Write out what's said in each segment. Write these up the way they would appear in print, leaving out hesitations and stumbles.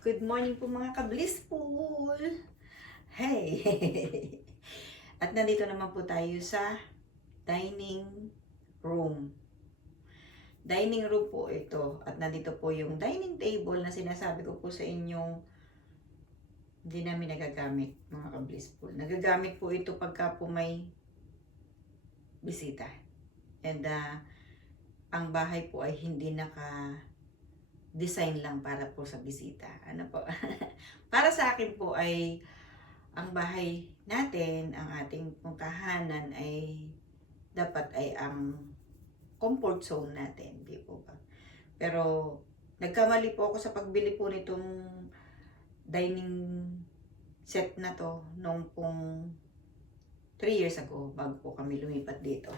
Good morning po mga ka-blissful! Hey! At nandito naman po tayo sa dining room. Dining room po ito. At nandito po yung dining table na sinasabi ko po sa inyong hindi namin nagagamit mga ka-blissful. Nagagamit po ito pagka po may bisita. And ang bahay po ay hindi design lang para po sa bisita. Ano po? Para sa akin po ay ang bahay natin, ang ating tahanan ay dapat ay ang comfort zone natin, di po ba? Pero nagkamali po ako sa pagbili po nitong dining set na to nung pong 3 years ago bago po kami lumipat dito.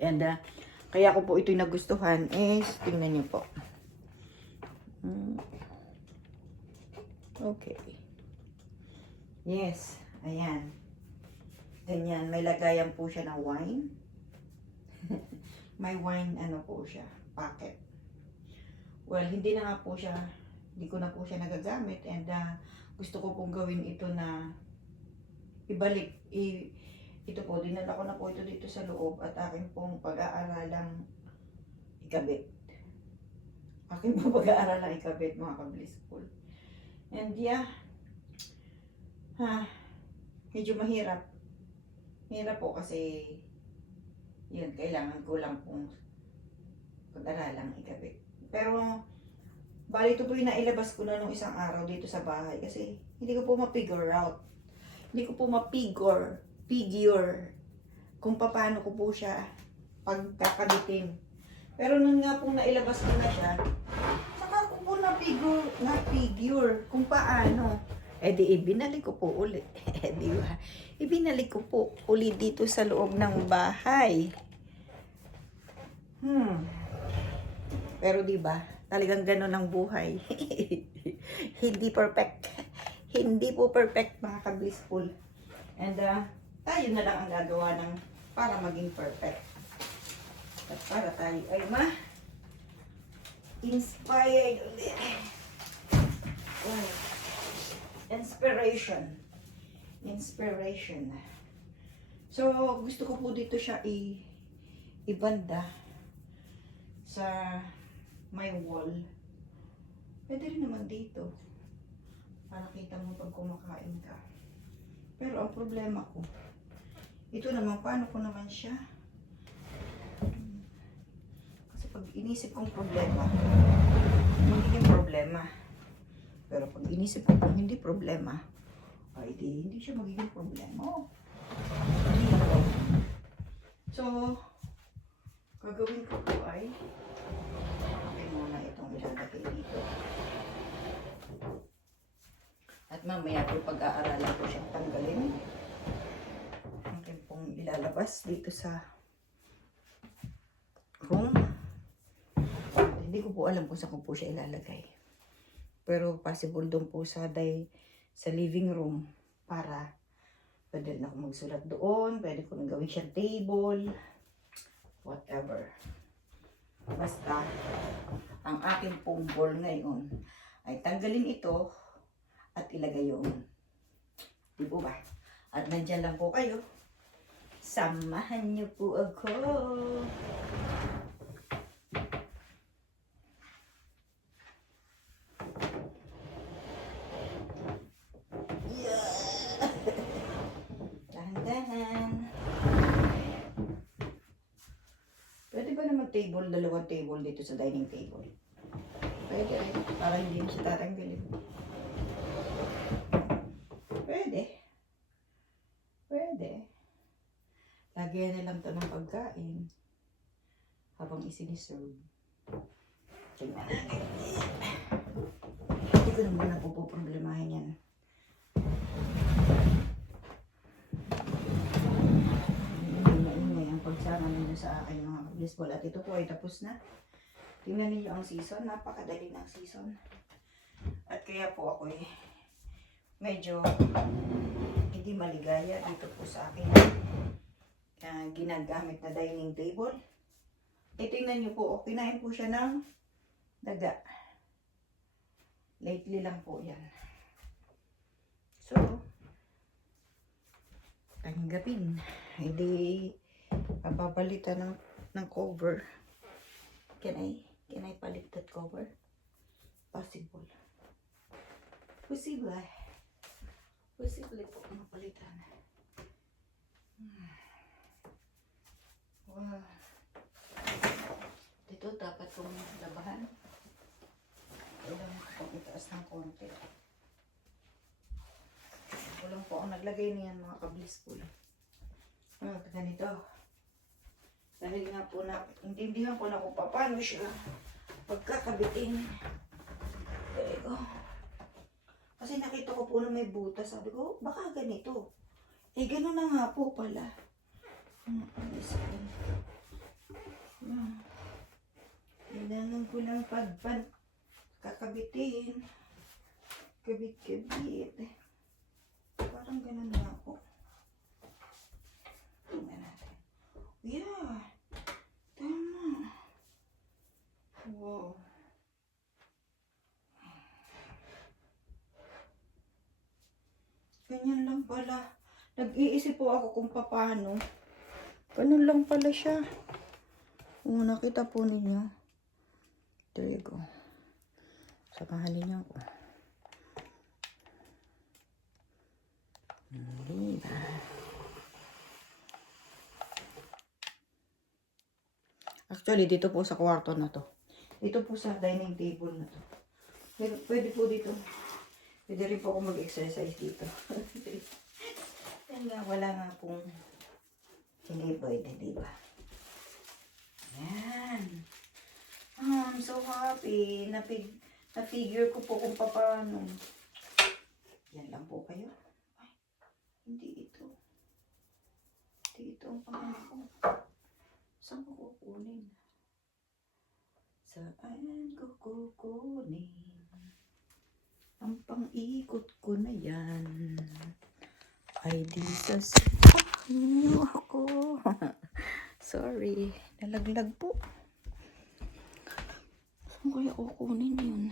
And kaya ko po ito'y nagustuhan is tingnan niyo po. Okay. Yes, ayan. Ganyan, may lagayan po siya ng wine. May wine, ano po siya, packet. Well, hindi na nga po siya, hindi ko na po siya nagagamit. And gusto ko pong gawin ito na ibalik. Ito po, dinala ko na po ito dito sa loob at aking pong pag-aaralang ikabit. Aking pong pag-aaralang ikabit, mga ka-blissful. And yeah, medyo mahirap. Mahirap po kasi yun, kailangan ko lang pong pag-aralang ikabit. Pero bali ito po yung nailabas ko na nung isang araw dito sa bahay kasi hindi ko po ma-figure out. Hindi ko po ma-figure kung paano ko po siya pagkakabitin. Pero nung nga po nailabas ko na siya, saka ko po na-figure kung paano. Eh di ibinalik ko po uli. Di ba? Ibinalik ko po uli dito sa loob ng bahay. Pero di ba? Talagang gano'n ang buhay. Hindi perfect. Hindi po perfect mga ka-blissful. And tayo na lang ang gagawa ng para maging perfect. At para tayo ay inspired ulit. Inspiration. So, gusto ko po dito siya ibanda sa may wall. Pwede rin naman dito. Para kita mo pag kumakain ka. Pero ang problema ko, ito naman, paano ko naman siya? Kasi pag inisip kong problema, magiging problema. Pero pag inisip ko kung hindi problema, ay hindi siya magiging problema. So, gagawin ko po ay muna itong ilalagay dito. At mamaya po pag-aaralan ko siyang tanggalin. Akin pong ilalabas dito sa room. Hindi ko po alam kung saan ko po siya ilalagay. Pero possible doon po sa living room para pwede na ako magsulat doon, pwede ko nang gawin siyang table, whatever. Basta, ang aking pong ball ngayon ay tanggalin ito at ilagay yun. Di po ba? At nandyan lang po kayo. Samahan niyo po ako. Table, dalawang table dito sa dining table. Pwede rin, para hindi na siya tatanggalin. Pwede. Lagyan na lang ito ng pagkain habang isiniserve. Tingnan natin. Hindi ko naman na problemahin yan. Pagsama ninyo sa akin mga blissful. At ito po ay tapos na. Tingnan ninyo ang season. Napakadali ng season. At kaya po ako medyo hindi maligaya dito po sa akin ginagamit na dining table. Tingnan nyo po. Kinain po siya ng daga. Lately lang po yan. So, tanggapin. Hindi papapalitan ng cover. Can I palit that cover? Possible. Posible. Posible po mapalitan. Wow. Dito dapat kong labahan. Kailangan ko pang itaas ng konti. Walang po ako naglagay niyan mga kablispool. Ganito. Dahil nga po na, intindihan ko na kung paano siya pagkakabitin. There go. Kasi nakita ko po na may butas. Sabi ko, baka ganito. Eh, gano'n na nga po pala. Kailangan ko lang kakabitin. Kabit-kabit. Parang gano'n na ako. Tingnan natin. Yeah. Tama. Wow. Ganyan lang pala. Nag-iisip po ako kung paano. Ganun lang pala siya. Nakita po ninyo. There you go. Samahan ninyo ako. Diba? Actually, dito po sa kwarto na to. Dito po sa dining table na to. Pwede po dito. Pwede rin po ako mag-exercise dito. Yan nga, wala nga pong hindi pwede, diba? Yan. I'm so happy. Na-figure ko po kung paano. Yan lang po kayo. Ay, hindi ito. Hindi ito ang pangalan ko. Saan ko kukunin? Saan ko kukunin? Ang pang-ikot ko na yan. Ay, di sa inyo ako. Sorry. Nalaglag po. Saan kaya kukunin yun?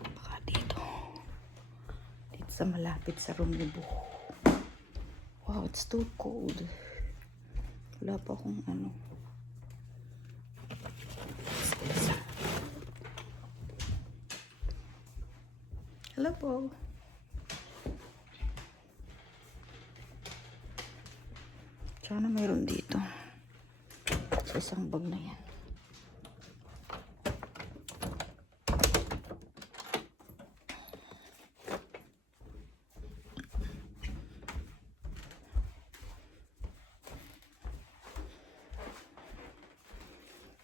Baka dito. Dito sa malapit sa room ni Bu. Wow, it's too cold. Wala pa akong ano. Hello po. Sana mayroon dito. Sa isang bag na yan.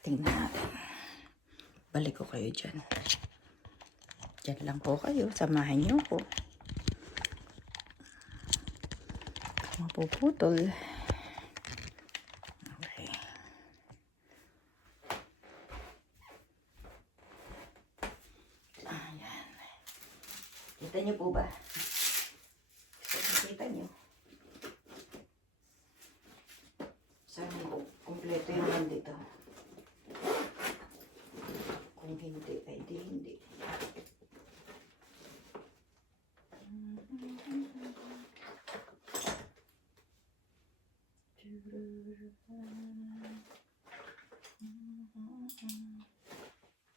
Tingnan natin. Balik ko kayo dyan. Diyan lang po kayo. Samahan niyo ako. Mapuputol. Okay. Ayan. Kita niyo po ba? Kita niyo. Sana kumpleto yung nandito. Kung hindi, ay di hindi.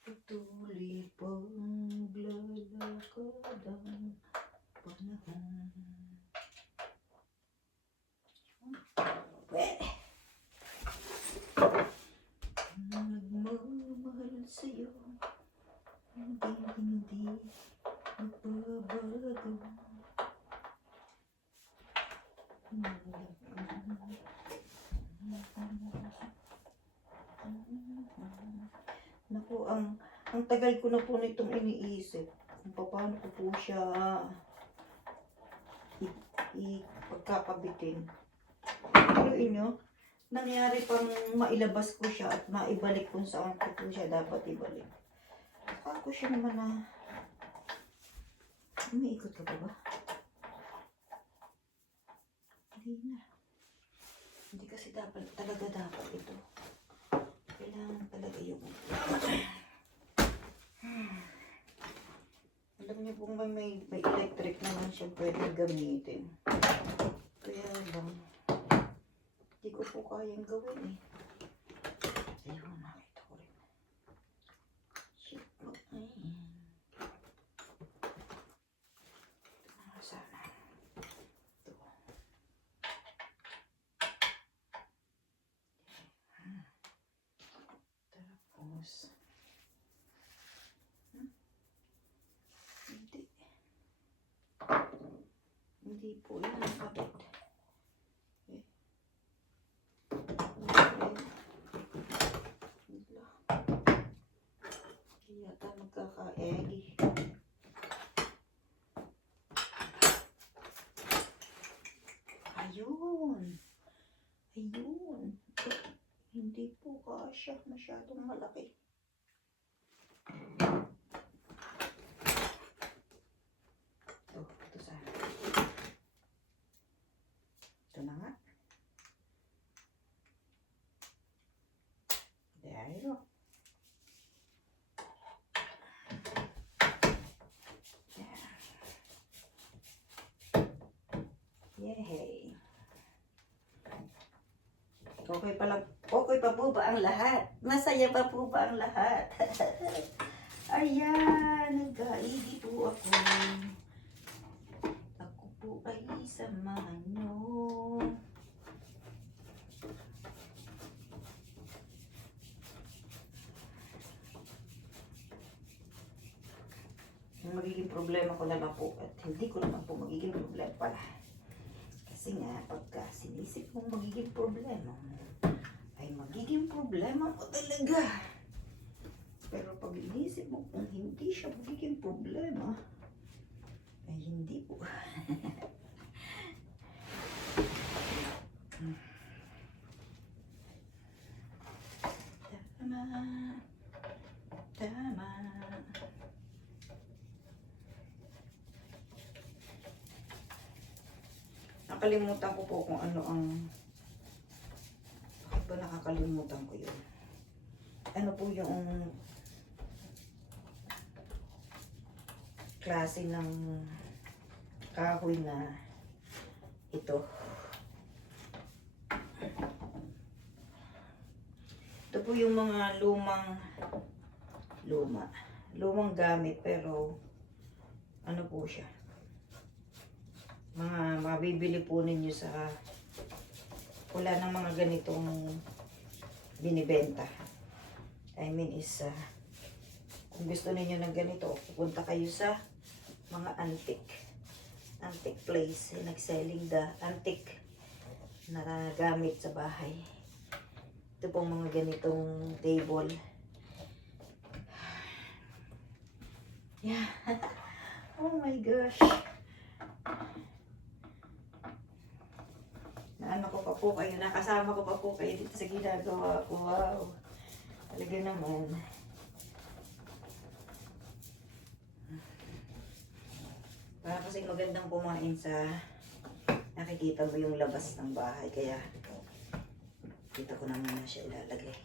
Patuloy paglalakad ang panahon. Pwede. Nagmamahal sa'yo, hindi magbabago. Naku, ang tagal ko na po nitong iniisip kung paano ko po siya pagkakabitin. Pero inyo, nangyari pang mailabas ko siya at maibalik kung saan ko po siya dapat ibalik. Ako siya naman na umiikot ka pa ba? Hindi na. Hindi kasi dapat ito. Kailangan talaga yung malapit naman siya pwedeng gamitin. Kaya lang, hindi ko po kayang gawin eh. Ayun, nakita ko rin. Shit po. Ayun. Sana. Ito. Tapos, hindi. Hindi po yan nakabit. Eh. Yata magkaka-eggy. Ayun. Ayun. Hindi po kasya. Masyadong malaki. Ito sana. Ito na nga. There you go. Yay! Okay pa po ba ang lahat? Masaya pa po ba ang lahat? Ayan, nag-aigi po ako. Ako po ay samahan nyo. Ang magiging problema ko naman po at hindi ko naman po magiging problema pala. Kasi nga, pagka sinisip mong magiging problema mo, ay magiging problema mo talaga. Pero pag inisip mo kung hindi siya magiging problema, ay hindi po. Tama. Tama. Nakalimutan ko po kung ano ang... Bakit ba nakakalimutan ko yun? Ano po yung klase ng kahoy na ito? Ito po yung mga lumang gamit pero ano po siya? Mga mabibili po ninyo sa wala ng mga ganitong binibenta. I mean is kung gusto ninyo ng ganito, pupunta kayo sa mga antique place, nagselling the antique na gamit sa bahay. Ito pong mga ganitong table. Yeah. Oh my gosh. Naano ko pa po kayo, nakasama ko pa po kayo dito sa ginagawa ko. Wow. Talaga naman. Para kasi magandang kumain sa nakikita mo yung labas ng bahay. Kaya kita ko naman na siya ilalagay.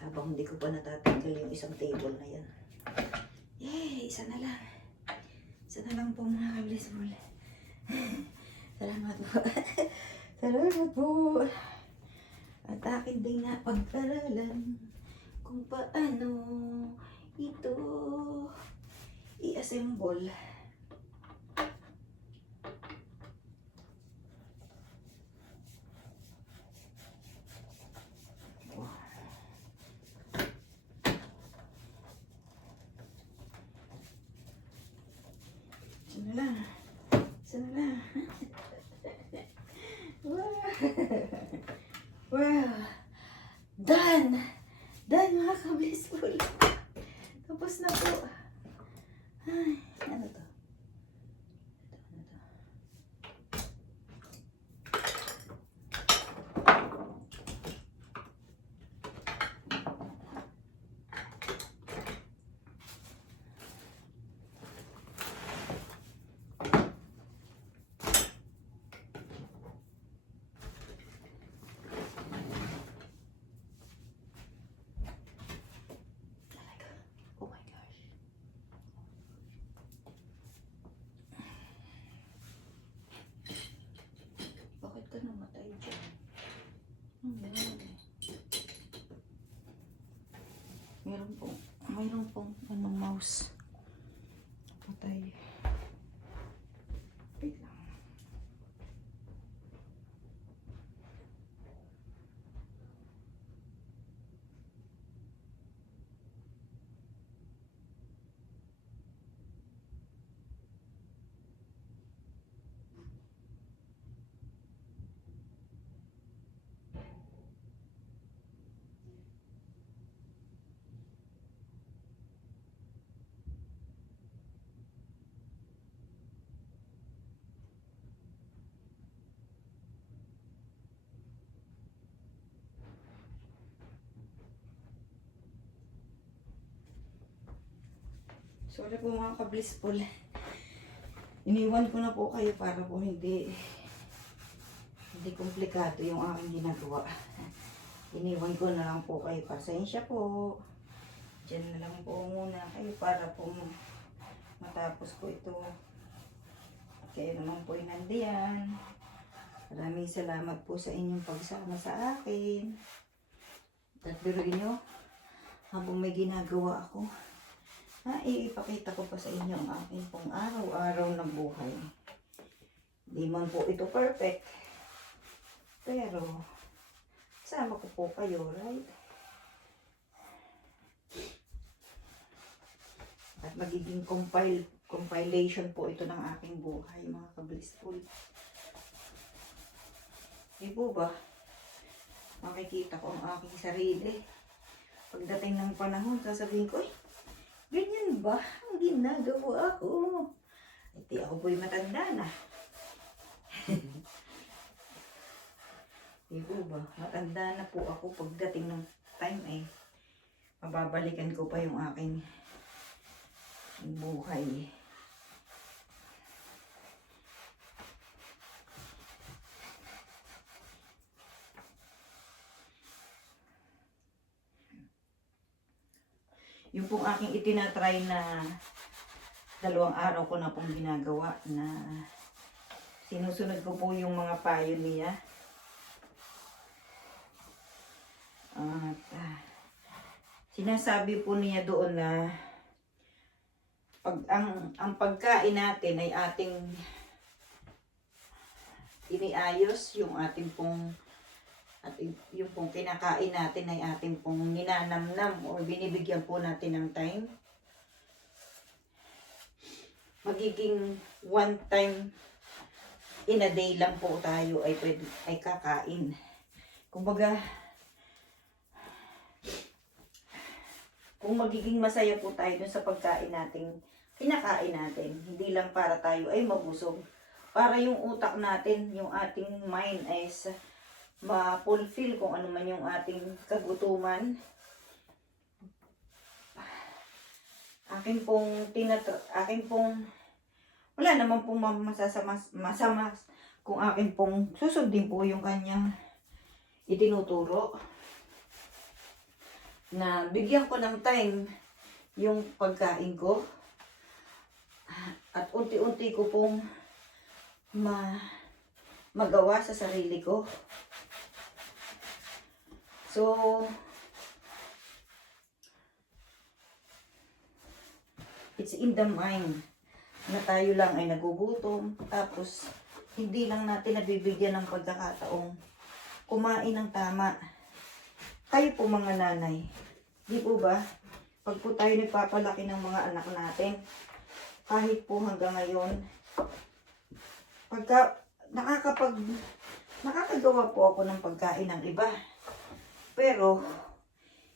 Habang hindi ko pa natatanggal yung isang table na yan. Yay! Isa na lang. Isa na lang po mga kablisbol. Salamat po. Salamat po. At akin din nga pag-aralan kung paano ito i-assemble. Sana lang. Sana lang. Wow. Wow. Done. Done mga ka-blissful. Tapos na po. Ay, ano to? Mayroon pong anong mouse. Patay. Wait lang. Sorry po mga ka-blissful. Iniwan ko na po kayo para po hindi komplikado yung aking ginagawa. Iniwan ko na lang po kayo. Pasensya po. Diyan na lang po muna kayo para po matapos ko ito. Kayo naman po yung nandiyan. Maraming salamat po sa inyong pagsama sa akin. At biruin nyo, habang may ginagawa ako, ipakita ko pa sa inyo ang aking pong araw-araw na buhay. Di man po ito perfect, pero sama ko po kayo, right? At magiging compilation po ito ng aking buhay, mga ka-blissful. Di po ba? Makikita ko ang aking sarili. Pagdating ng panahon, sasabihin ko, ganyan ba ang ginagawa ko? Hindi ako po'y matanda na. Di po ba? Matanda na po ako pagdating ng time mababalikan ko pa yung aking buhay. Yung pong aking itinatry na 2 araw ko na pong ginagawa na sinusunod ko po yung mga payo niya. At sinasabi po niya doon na ang pagkain natin ay ating iniayos, yung ating pong at yung pong kinakain natin ay ating pong ninanamnam o binibigyan po natin ng time. Magiging 1 time in a day lang po tayo ay kakain. Kumbaga, kung magiging masaya po tayo dun sa pagkain natin, kinakain natin, hindi lang para tayo ay mabusog. Para yung utak natin, yung ating mind ay ma-fulfill kung ano man yung ating kagutuman. Akin pong wala naman pong masama kung akin pong susundin po yung kanyang itinuturo. Na bigyan ko ng time yung pagkain ko. At unti-unti ko pong magawa sa sarili ko. So, it's in the mind na tayo lang ay nagugutom, tapos hindi lang natin nabibigyan ng pagkakataong kumain ng tama. Kayo po mga nanay, di po ba? Pag po tayo nagpapalaki ng mga anak natin, kahit po hanggang ngayon, pagka nakakagawa po ako ng pagkain ng iba. Pero,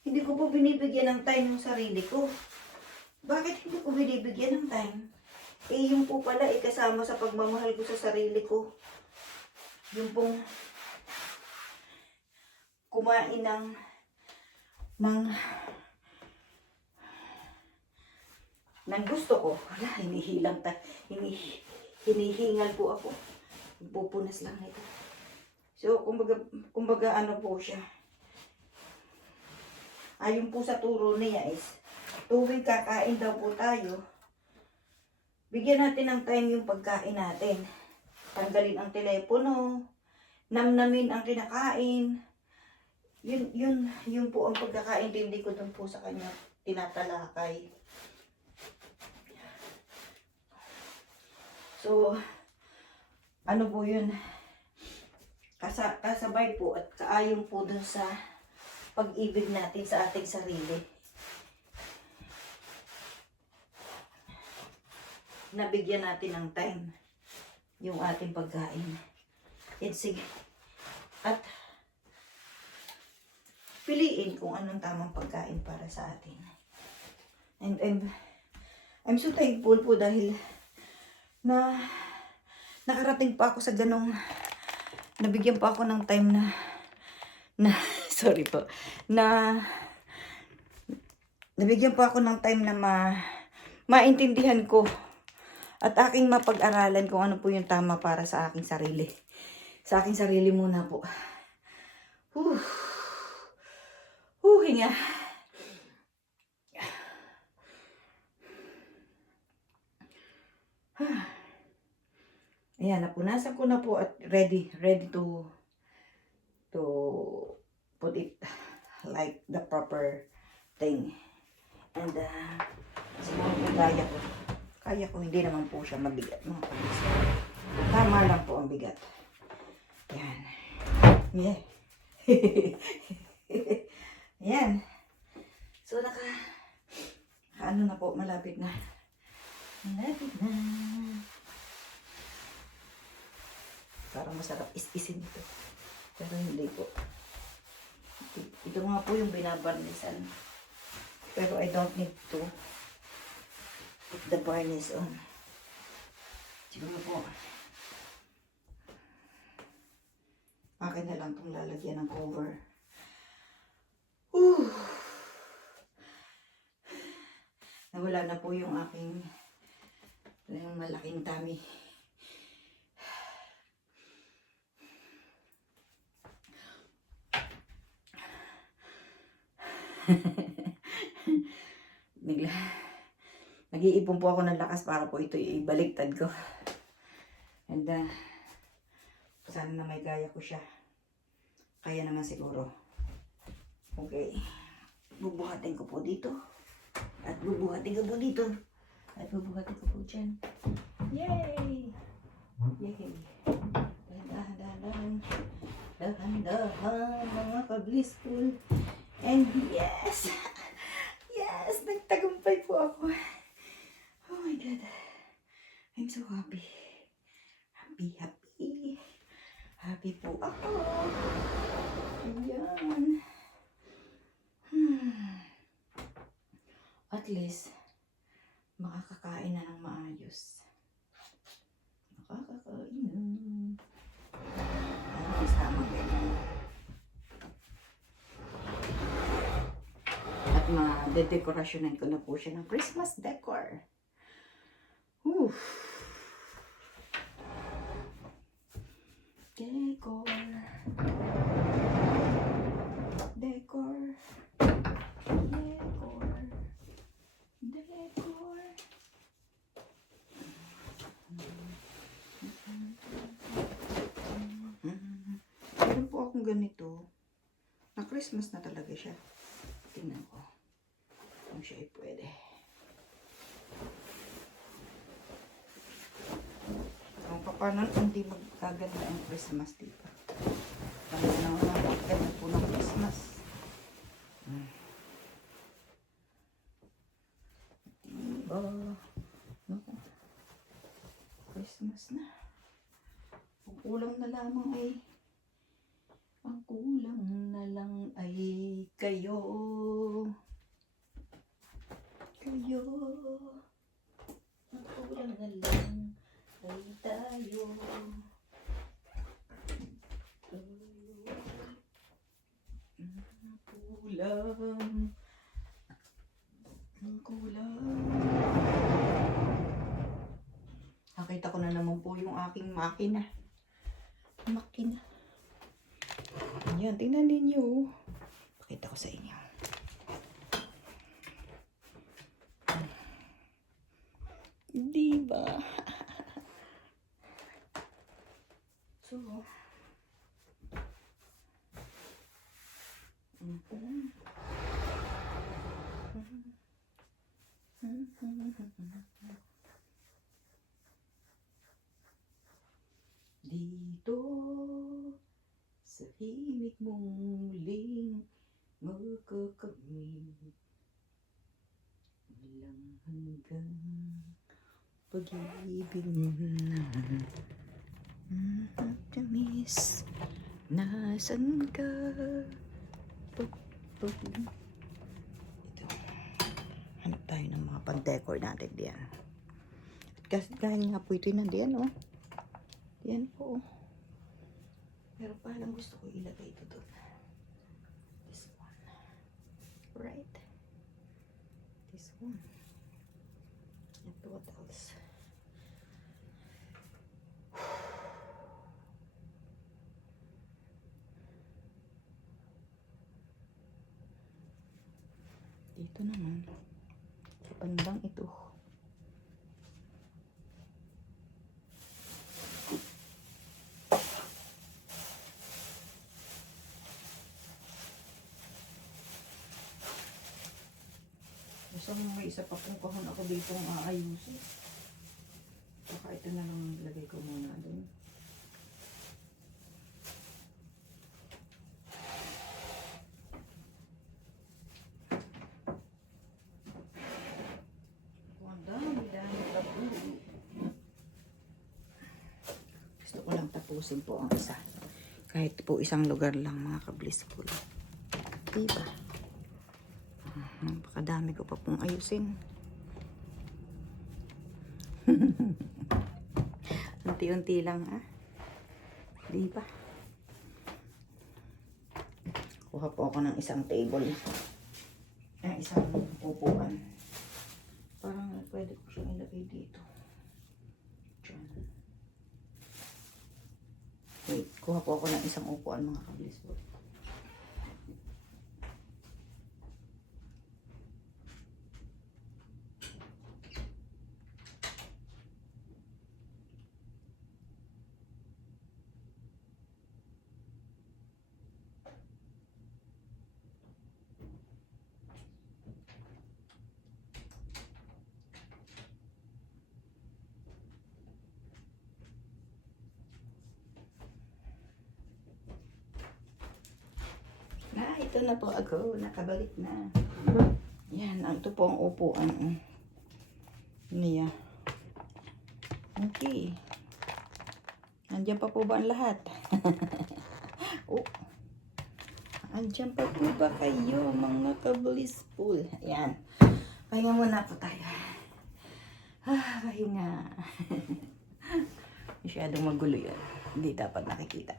hindi ko po binibigyan ng time yung sarili ko. Bakit hindi ko binibigyan ng time? Yung po pala, kasama sa pagmamahal ko sa sarili ko. Yung pong kumain ng gusto ko. Wala, hinihingal po ako. Pupunas lang nito. So, kumbaga ano po siya. Ayon po sa turo niya tuwing kakain daw po tayo, bigyan natin ng time yung pagkain natin. Tanggalin ang telepono, namnamin ang kinakain, Yun po ang pagkakaintindi ko dun po sa kanya, tinatalakay. So, ano po yun? Kasabay po at kaayon po dun sa pag-ibig natin sa ating sarili. Nabigyan natin ng time yung ating pagkain. At piliin kung anong tamang pagkain para sa atin. And I'm so thankful po dahil nakarating pa ako sa ganong, nabigyan pa ako ng time sorry po, nabigyan pa ako ng time na maintindihan ko at aking mapag-aralan kung ano po yung tama para sa aking sarili. Sa aking sarili muna po. Hinga. Ayan, napunasan ko na po at ready to put it like the proper thing. And siguro kaya ko, hindi naman po siya mabigat, mga kapis. Tama lang po ang bigat. Yan. Yeah. Yan. So, ano na po, malapit na. Parang masarap is-isin ito. Pero hindi po. Ito nga po yung binabarnisan. Pero I don't need to put the varnish on. Siguro po, akin na lang itong lalagyan ng cover. Nawala na po yung aking malaking tummy. Nag-iipon po ako ng lakas para po ito ibaliktad ko. And sana na may kaya ko siya. Kaya naman siguro. Okay. Bubuhatin ko po dito. At bubuhatin ko po dito. At bubuhatin ko po dyan. Yay! Yay! Dahan-dahan. Dahan-dahan mga ka-blissful. And yes! Yes! Nagtagumpay po ako. Oh my God. I'm so happy. Happy. Happy po ako. Ayan. At least, makakakain na ng maayos. Makakakain na. Ano kasama ganyan? At ma-dekorasyonan ko na po siya ng Christmas decor. Decor. Meron po akong ganito. Na Christmas na talaga siya. Tingnan ko. Kung siya ay pwede. Kung paano hindi magkaganda ang Christmas dito. Ganda po ng Christmas. Diba? Christmas na. Ang kulang na lang ay kayo. Ang kulang na lang ay tayo. Ang kulang. Nakita ko na naman po yung aking makina. Ayan, tingnan ninyo. Pakita ko sa inyo. Diba? So, Dito sa himig mong muling magkakamit, walang hanggang pag-ibig na. Tamis, nasan ka? Ito, hanap tayo ng mga pang-decor natin diyan. Kasi dahil nga po ito nandiyan, oh. Yan po. Pero parang gusto ko ilagay ito doon. This one. Right? This one. And what else? Dito naman. Sa bandang ito. Gusto mo may isa pa pong kahon ako dito ang aayusin. Saka ito na lang lagay ko muna doon. Ang dami tapo. Gusto ko lang tapusin po ang isa. Kahit po isang lugar lang mga ka-blissful. Diba? Napakadami ko pa pong ayusin. Unti-unti lang, ah. Di ba? Kuha po ako ng isang table. Isang upuan. Parang pwede ko siyang ilagay dito. Diyan. Wait, kuha po ako ng isang upuan mga ka-blissful. Ito na po ako. Nakabalik na. Yan. Ito po ang upuan. Niya. Okay. Andiyan pa po ba ang lahat? Oh. Andiyan pa po ba kayo mga ka-blissful? Yan. Pahinga muna po tayo. Pahinga. Masyadong magulo yun. Hindi dapat nakikita.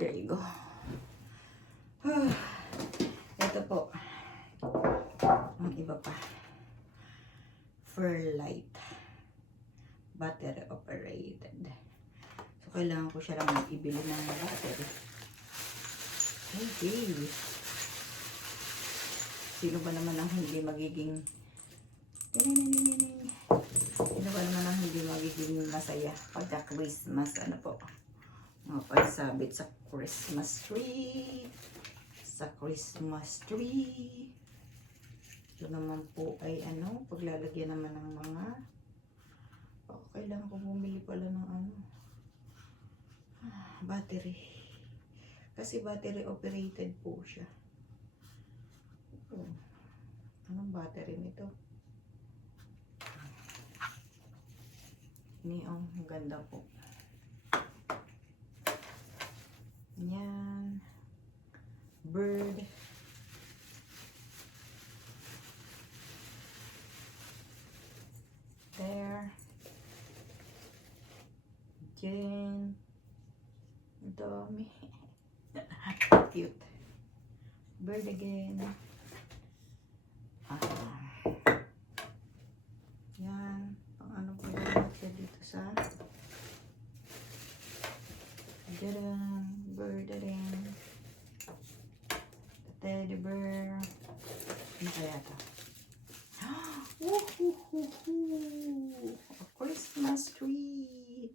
There you go. Ito po. Ang iba pa. Fairlight. Battery operated. So, kailangan ko siya lang ibili ng battery. Okay. Sino ba naman ang hindi magiging masaya pagka Christmas? Ano po? Pagsabit sa Christmas tree. Sa Christmas tree. Ito naman po ay paglalagyan naman ng mga kailangan ko bumili pala ng battery. Kasi battery operated po siya. Anong battery nito? Neon, ganda po. Yan. Bird. There. Jen. Dami. Cute. Bird again. Yan. Pang ano po natin dito sa bird rin. Teddy bear. Ano kaya ito? A Christmas tree.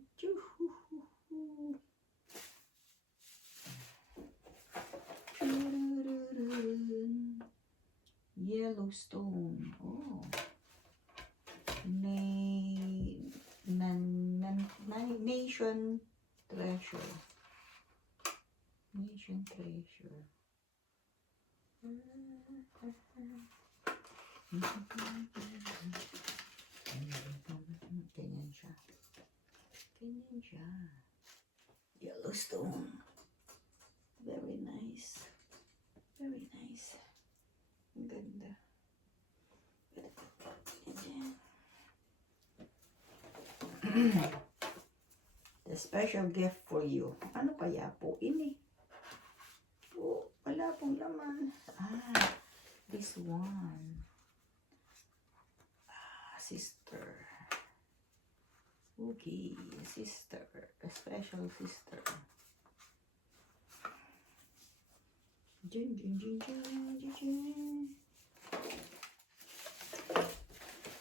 Yellowstone. Oh. Nation treasure. Nation treasure. Ganyan siya. Ganyan siya. Yellowstone. Very nice. Very nice. Ang ganda. The special gift for you. Ano kaya po ini? Oh, wala pong laman. This one. Sister. Okay, sister. A special sister. Jun, jun, jun, jun, jun, jun.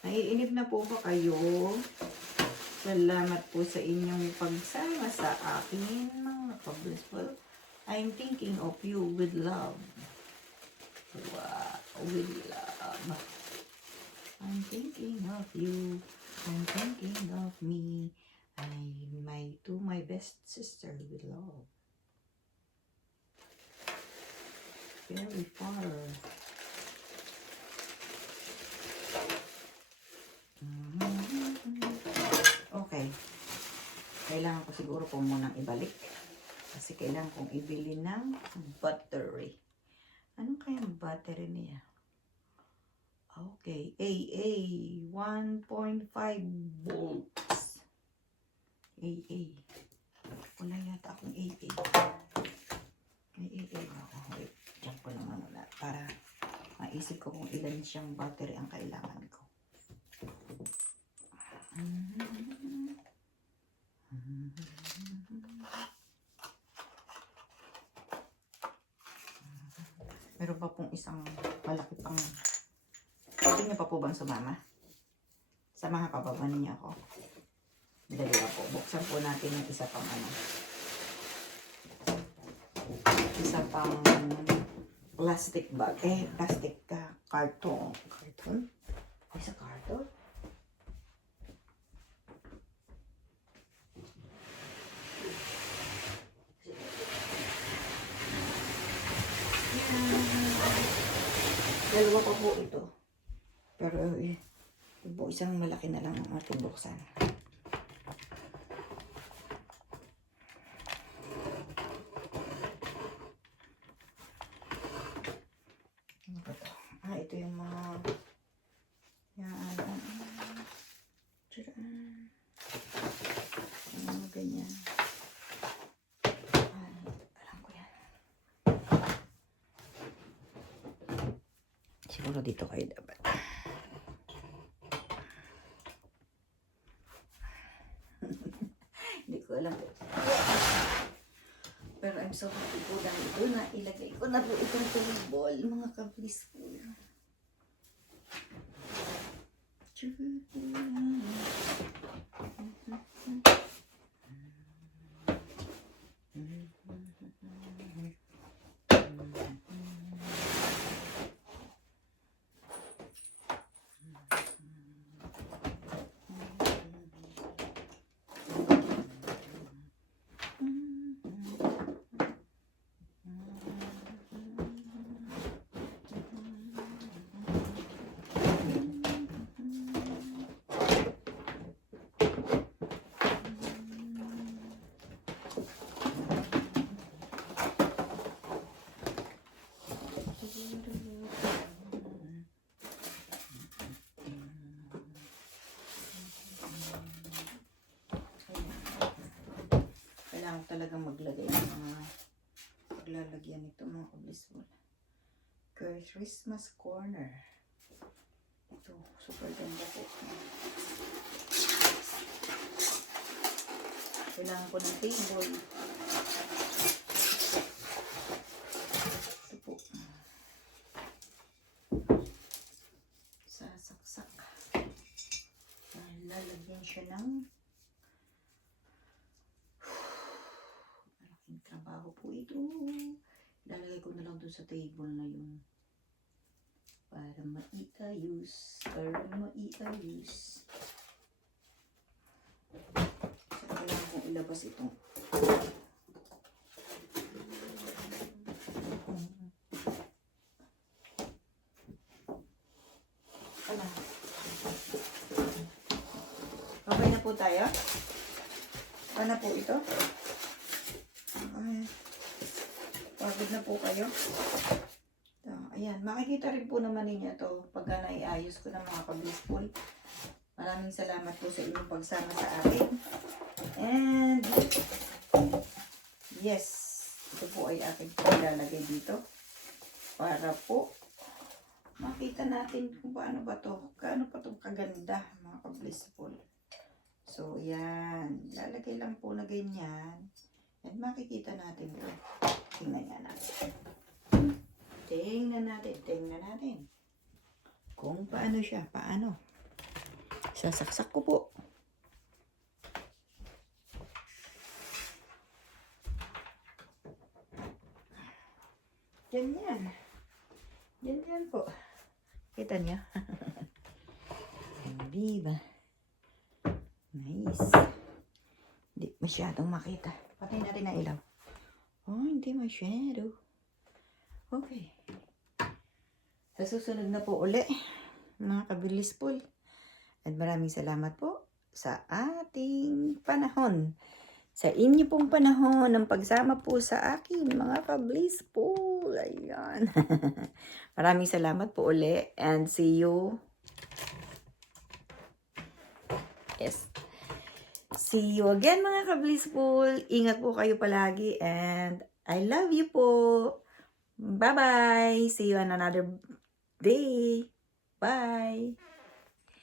Naiinip na po ba kayo? Salamat po sa inyong pagsama sa akin, mga ka-blissful. I'm thinking of you with love. Wow, with love. I'm thinking of you. I'm thinking of me. To my best sister with love. Very far. Okay. Kailangan ko siguro po munang ibalik. Kasi kailangan kong ibili ng battery. Anong kayang battery niya? Okay. AA. 1.5 volts. AA. Wala yata akong AA. May AA ako. Wait. Diyan ko naman wala. Para maisip ko kung ilan siyang battery ang kailangan ko. Meron pa pong isang malaki pang. Pwede niyo pa po bang sumama? Samahan pa ba ninyo ako? Dalawa po. Buksan po natin yung isa pang isa pang plastic bag. Plastic carton. Carton? Isa carton? Dalawa pa po ito. Pero po isang malaki na lang ang ating buksan. Ano ba ito? Ito yung mga mga ganyan. Alam ko yan. Siguro dito kayo dapat. Hindi ko alam po. Pero I'm so happy po dahil ito na ilagay ko na po itong table, mga ka-blissful. Kailangan talagang maglagay ng mga paglalagyan nito, mga ka-blissful. Christmas corner. Ito, super ganda po. Kailangan ko ng table. Ito po. Sasaksak. Lalagyan siya ng malaking trabaho po ito. Ilalagay ko na lang doon sa table na yun. Para maiayos. Para maiayos. So, kailangan kong ilabas itong ano. Okay na po tayo? Ano po ito? Okay. Pagod na po kayo? So, ayan. Makikita rin po naman ninyo ito pagka naiayos ko ng mga ka-blissful. Maraming salamat po sa inyong pagsama sa akin. And, yes. Ito po ay aking ilalagay dito. Para po makita natin kung paano ba to. Kaano pa itong kaganda mga ka-blissful. So, yan. Lalagay lang po na ganyan. At makikita natin ito. Tingnan nga natin. Tingnan natin. Kung paano siya. Paano. Sasaksak ko po. Ganyan. Ganyan po. Kita niyo? Viva. Nice. Hindi masyadong makita. Patay natin ang ilaw. Oh, hindi masyado. Okay. Sa susunod na po uli, mga ka-blissful. At maraming salamat po sa ating panahon. Sa inyo pong panahon ng pagsama po sa akin, mga ka-blissful. Ayan. Maraming salamat po uli. And see you. Yes. See you again mga ka-blissful. Ingat po kayo palagi and I love you po. Bye-bye. See you on another day. Bye.